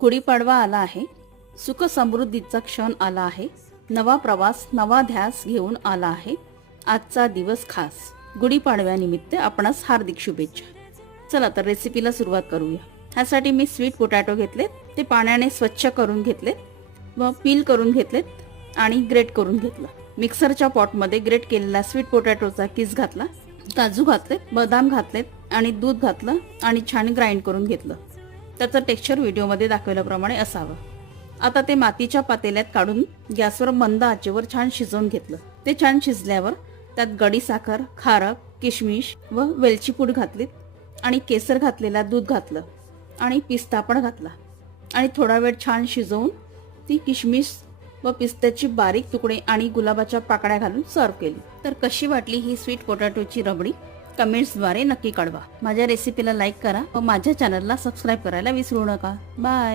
गुढीपाडवा आला आहे. सुख समृद्धीचा क्षण आला आहे. नवा प्रवास, नवा ध्यास घेऊन आला आहे. आजचा दिवस खास. गुढीपाडव्यानिमित्त आपणास हार्दिक शुभेच्छा. चला तर रेसिपीला सुरुवात करूया. ह्यासाठी मी स्वीट पोटॅटो घेतले, ते पाण्याने स्वच्छ करून घेतले व पील करून घेतलेत आणि ग्रेट करून घेतलं. मिक्सरच्या पॉटमध्ये ग्रेट केलेला स्वीट पोटॅटोचा किस घातला, काजू घातले, बदाम घातलेत आणि दूध घातलं आणि छान ग्राइंड करून घेतलं. त्याचं टेक्स्चर व्हिडिओमध्ये दाखवल्याप्रमाणे असावं. आता ते मातीच्या पातेल्यात काढून गॅसवर मंद आचेवर छान शिजवून घेतलं. ते छान शिजल्यावर त्यात गडी साखर, खारक, किशमिश व वेलची पूड घातली आणि केसर घातलेला दूध घातलं आणि पिस्ता पण घातला आणि थोडा वेळ छान शिजवून ती किशमिश व पिस्त्याची बारीक तुकडे आणि गुलाबाच्या पाकळ्या घालून सर्व केली. तर कशी वाटली ही स्वीट पोटॅटोची रबडी कमेंट्सद्वारे नक्की कळवा. माझ्या रेसिपीला लाईक करा व माझ्या चॅनलला सबस्क्राईब करायला विसरू नका. बाय.